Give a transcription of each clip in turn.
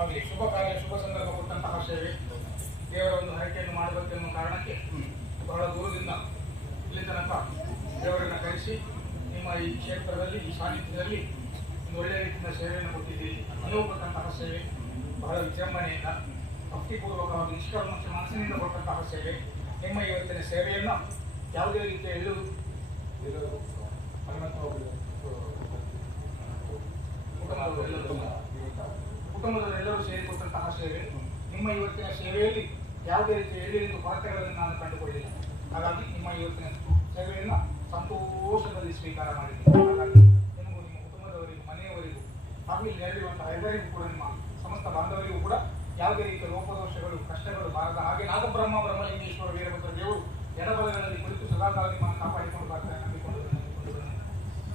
ಆಗಲಿ ಶುಭ ಕಾರ್ಯ ಶುಭ ಸಂದರ್ಭ ಕೊಟ್ಟಂತಹ ಸೇವೆ ದೇವರ ಒಂದು ಹರಕೆಯನ್ನು ಮಾಡಬೇಕೆನ್ನುವ ಕಾರಣಕ್ಕೆ ಬಹಳ ದೂರದಿಂದ ಇಲ್ಲಿ ತನಕ ದೇವರನ್ನು ಕರೆಸಿ ನಿಮ್ಮ ಈ ಕ್ಷೇತ್ರದಲ್ಲಿ ಈ ಸಾನ್ನಿಧ್ಯದಲ್ಲಿ ಒಂದು ಒಳ್ಳೆಯ ರೀತಿಯ ಸೇವೆಯನ್ನು ಕೊಟ್ಟಿದ್ದೀರಿ. ನೀವು ಕೊಟ್ಟಂತಹ ಸೇವೆ ಬಹಳ ವಿಜೃಂಭಣೆಯಿಂದ ಭಕ್ತಿಪೂರ್ವಕವಾದ ನಿಷ್ಕರ್ಮಕ್ಕೆ ಮನಸ್ಸಿನಿಂದ ಕೊಟ್ಟಂತಹ ಸೇವೆ. ನಿಮ್ಮ ಇವತ್ತಿನ ಸೇವೆಯನ್ನು ಯಾವುದೇ ರೀತಿಯ ಕುಟುಂಬದವರೆಲ್ಲರೂ ಸೇರಿಕೊಟ್ಟಂತಹ ಸೇವೆ. ನಿಮ್ಮ ಇವತ್ತಿನ ಸೇವೆಯಲ್ಲಿ ಯಾವುದೇ ರೀತಿಯ ಎಲ್ಲಿಂದು ಕೊರತೆಗಳನ್ನು ನಾನು ಕಂಡುಕೊಳ್ಳಿಲ್ಲ. ಹಾಗಾಗಿ ನಿಮ್ಮ ಇವತ್ತಿನ ಸೇವೆಯನ್ನು ಸಂತೋಷದಲ್ಲಿ ಸ್ವೀಕಾರ ಮಾಡಿದ್ದೀನಿ. ಹಾಗಾಗಿ ನಿಮಗೂ ನಿಮ್ಮ ಕುಟುಂಬದವರಿಗೂ ಮನೆಯವರಿಗೂ ಹಾಗೂ ಇಲ್ಲಿ ನೆರಳಿರುವಂತಹ ಎಲ್ಲರಿಗೂ ಕೂಡ ನಿಮ್ಮ ಸಮಸ್ತ ಬಾಂಧವರಿಗೂ ಕೂಡ ಯಾವುದೇ ರೀತಿಯ ಲೋಪದೋಷಗಳು ಕಷ್ಟಗಳು ಬಾರದ ಹಾಗೆ ನಾಗಬ್ರಹ್ಮ ಬ್ರಹ್ಮಲಿಂಗೇಶ್ವರ ವೀರಭದ್ರ ದೇವರು ಎಡಬಲಗಳಲ್ಲಿ ಕುಳಿತು ಸದಾಕಾಲ ನಿಮ್ಮನ್ನು ಕಾಪಾಡಿಕೊಂಡು ಬರ್ತಾರೆ ನಂಬಿಕೊಂಡು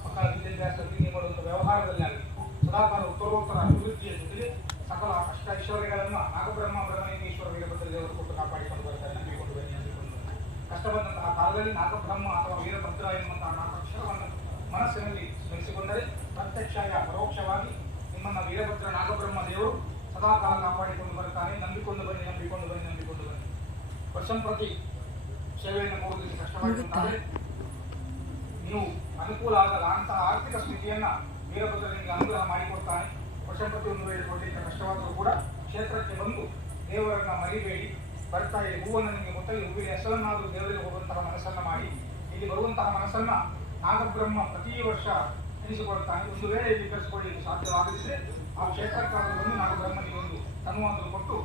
ಮಕ್ಕಳ ವಿದ್ಯಾಭ್ಯಾಸದಲ್ಲಿ ನೀಡುವಂಥ ವ್ಯವಹಾರದಲ್ಲಿ ಆಗಲಿ ಸದಾಕಾಲ ಉತ್ತರೋತ್ತರ ಅಭಿವೃದ್ಧಿಯ ಜೊತೆಗೆ ಸಕಲ ಅಷ್ಟ ಐಶ್ವರ್ಯಗಳನ್ನು ನಾಗಬ್ರಹ್ಮ ಬ್ರಹ್ಮಲಿಂಗೇಶ್ವರ ವೀರಭದ್ರ ದೇವರು ಕೊಟ್ಟು ಕಾಪಾಡಿಕೊಂಡು ಬರ್ತಾರೆ ನಂಬಿಕೊಂಡು ಬನ್ನಿ ಅಂದುಕೊಂಡು ಕಷ್ಟ ಬಂದಂತಹ ಕಾಲದಲ್ಲಿ ನಾಗಬ್ರಹ್ಮ ಅಥವಾ ವೀರಭದ್ರ ಎನ್ನುವಂತಹ ನಾಲ್ಕಕ್ಷರವನ್ನು ಮನಸ್ಸಿನಲ್ಲಿ ಸ್ಮರಿಸಿಕೊಂಡರೆ ಪ್ರತ್ಯಕ್ಷ ಪರೋಕ್ಷವಾಗಿ ನಿಮ್ಮನ್ನು ವೀರಭದ್ರ ನಾಗಬ್ರಹ್ಮ ದೇವರು ಸದಾಕಾಲ ಕಾಪಾಡಿಕೊಂಡು ಬರ್ತಾನೆ. ನಂಬಿಕೊಂಡು ಬನ್ನಿ ನಂಬಿಕೊಂಡು ಬನ್ನಿ ನಂಬಿಕೊಂಡು ಬನ್ನಿ. ವರ್ಷಂಪ್ರತಿ ಸೇವೆಯನ್ನು 3 ದಿವಸ ಕಷ್ಟಪಡಿಸುತ್ತಾರೆ. ನೀವು ಅನುಕೂಲ ಆಗಲ್ಲ ಅಂತಹ ಆರ್ಥಿಕ ಸ್ಥಿತಿಯನ್ನ ವೀರಭದ್ರ ನಿಮಗೆ ಅನುಗ್ರಹ ಮಾಡಿಕೊಡ್ತಾನೆ. ವರ್ಷಂಪ್ರತಿ ಒಂದು ವೇಳೆ ಕೊಡಲಿಕ್ಕೆ ಕಷ್ಟವಾದರೂ ಕೂಡ ಕ್ಷೇತ್ರಕ್ಕೆ ಬಂದು ದೇವರನ್ನ ಮರಿಬೇಡಿ. ಬರ್ತಾ ಇದೆ ಹೂವನ್ನು ನಿಮಗೆ ಗೊತ್ತಾಗಿ ಹೂವಿನ ಹೆಸರನ್ನಾದರೂ ದೇವರಿಗೆ ಹೋಗುವಂತಹ ಮನಸ್ಸನ್ನ ಮಾಡಿ ಇಲ್ಲಿ ಬರುವಂತಹ ಮನಸ್ಸನ್ನ ನಾಗಬ್ರಹ್ಮ ಪ್ರತಿ ವರ್ಷ ತಿಳಿಸಿಕೊಳ್ತಾನೆ. ಒಂದು ವೇಳೆ ಇಲ್ಲಿ ಕರೆಸಿಕೊಳ್ಳಲಿಕ್ಕೆ ಸಾಧ್ಯವಾಗದಿದ್ದರೆ ಆ ಕ್ಷೇತ್ರಕ್ಕಾದರೂ ಬಂದು ನಾಗಬ್ರಹ್ಮನಿಗೆ ಒಂದು ತನುವಾದರೂ ಕೊಟ್ಟು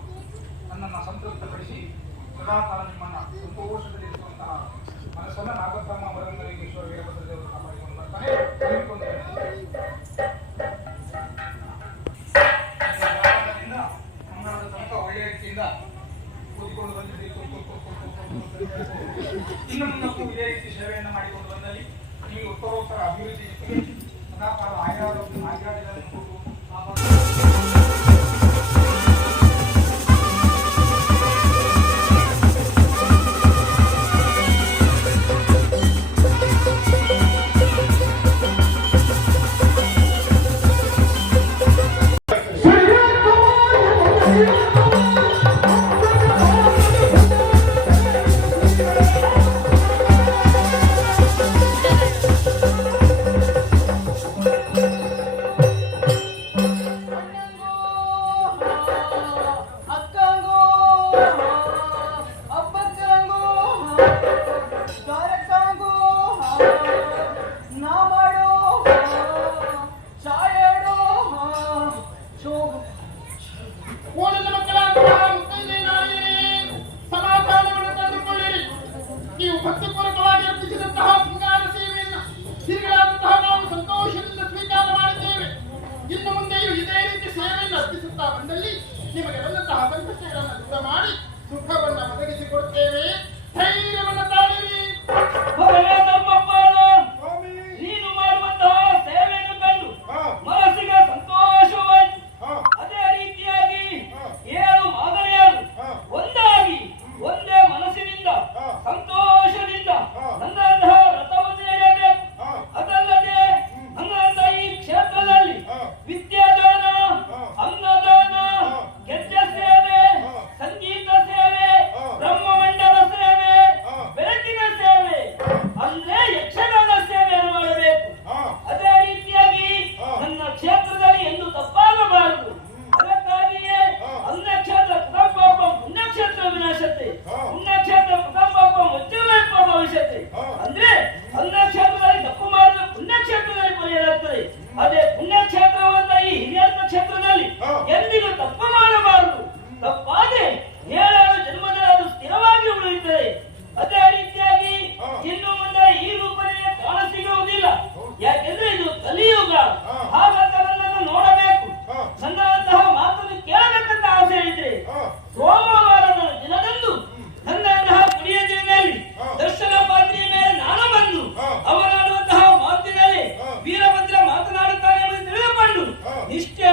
ನನ್ನನ್ನು ಸಂತೃಪ್ತಪಡಿಸಿ ಸದಾಕಾಲ ನಿಮ್ಮನ್ನು ಸಂತೋಷದಲ್ಲಿರುವಂತಹ ಮನಸ್ಸನ್ನು ನಾಗಬ್ರಹ್ಮ ಬ್ರಹ್ಮಲಿಂಗೇಶ್ವರ ವೀರಭದ್ರ ದೇವರು ಕಾಪಾಡಿಕೊಂಡು ಬರ್ತಾನೆ. ಮಂಗಳದ ತನಕ ಒಳ್ಳೆಯ ರೀತಿಯಿಂದ ಕೂತ್ಕೊಂಡು ಬಂದಿದ್ದೀರಿ. ಇನ್ನು ಮುನ್ನಕ್ಕೂ ಇದೇ ರೀತಿ ಸೇವೆಯನ್ನು ಮಾಡಿಕೊಂಡು ಬಂದಲ್ಲಿ ನಿಮಗೆ ಉತ್ತರೋತ್ತರ ಅಭಿವೃದ್ಧಿ ಸದಾಕಾಲ ಆಯ್ಯಾಡಿಗಳನ್ನು ಕೊಟ್ಟು ನಿಮಗೆ ಬಂದಂತಹ ಸಂಕಷ್ಟಗಳನ್ನು ದೂರ ಮಾಡಿ ಸುಖವನ್ನು ಒದಗಿಸಿಕೊಡುತ್ತೇವೆ. ಧೈರ್ಯವನ್ನು ತಾಳಿರಿ. ನೀನು ಮಾಡುವಂತಹ ಸೇವೆಯನ್ನು ಕಂಡು ಮನಸ್ಸಿಗೆ ಸಂತೋಷವಾಯಿತು. ಅದೇ ರೀತಿಯಾಗಿ 7 ಮಾದರಿಯರು ಒಂದಾಗಿ ಒಂದೇ ಮನಸ್ಸಿನಿಂದ ಸಂತೋಷದಿಂದ ನನ್ನಂತಹ ವ್ರತವನ್ನು ನಡೆಯಬೇಕು. ಅದಲ್ಲದೆ ನನ್ನಂತಹ ಈ ಕ್ಷೇತ್ರದಲ್ಲಿ ವಿದ್ಯಾದಾನ, ಅನ್ನದಾನ, ಗೆಜ್ಜೆ ಸೇವೆ, ಸಂಗೀತ ಸೇವೆ, ಬ್ರಹ್ಮಮಂಡಲ ಸೇವೆ, ಬೆಳಕಿನ ಸೇವೆ, ಅಂದ್ರೆ ಯಕ್ಷಗಾನ ಸೇವೆಯನ್ನು ಮಾಡಬೇಕು. ಅದೇ ರೀತಿಯಾಗಿ ನನ್ನ ಕ್ಷೇತ್ರದಲ್ಲಿ ಎಂದು ತಪ್ಪಾಗಬಾರದು. ಅದಕ್ಕಾಗಿಯೇ ಅನ್ನಕ್ಷೇತ್ರ ಕುಟುಂಬ ಪುಣ್ಯಕ್ಷೇತ್ರ ವಿನಾಶತೆ, ಪುಣ್ಯಕ್ಷೇತ್ರ ಕುಟುಂಬ ಮುಚ್ಚಬೇಕು ಭವಿಷ್ಯತೆ. ಅಂದ್ರೆ ಅನ್ನಕ್ಷೇತ್ರದಲ್ಲಿ ತಪ್ಪು ಮಾಡಿದ್ರೆ ಪುಣ್ಯಕ್ಷೇತ್ರದಲ್ಲಿ ಪರಿಹಾರಾಗ್ತದೆ. ಅದೇ ಪುಣ್ಯಕ್ಷೇತ್ರವನ್ನ ಈ ಹಿರಿಯರ ಕ್ಷೇತ್ರದಲ್ಲಿ ಎಂದಿಗೂ ತಪ್ಪು ಮಾಡಬಾರದು. ತಪ್ಪಾದ್ರೆ 7 ಜನ್ಮದಲ್ಲಿ ಅದು ಸ್ಥಿರವಾಗಿ ಉಳಿಯುತ್ತದೆ. ಅದೇ ರೀತಿಯಾಗಿ ಇನ್ನು ಮುಂದೆ ಈ ರೂಪದಲ್ಲಿ ಕಾಣಸಿಗುವುದಿಲ್ಲ. ಯಾಕೆಂದ್ರೆ ಇದು ಕಲಿಯುಗ. ಹಾಗಂತ ನನ್ನನ್ನು ನೋಡಬೇಕು, ನನ್ನಂತಹ ಮಾತನ್ನು ಕೇಳಬೇಕಂತ ಆಸೆ ಇದ್ರೆ ಸೋಮವಾರದ ದಿನದಂದು ನನ್ನಂತಹ ಕುಡಿಯ ದಿನದಲ್ಲಿ ದರ್ಶನ ಪಾತ್ರೆಯ ಮೇಲೆ ನಾನು ಬಂದು ಅವನಾಡುವಂತಹ ಮಾತಿನಲ್ಲಿ ವೀರಭದ್ರ ಮಾತನಾಡುತ್ತಾನೆ ಎಂದು ತಿಳಿದುಕೊಂಡು ನಿಷ್ಠೆ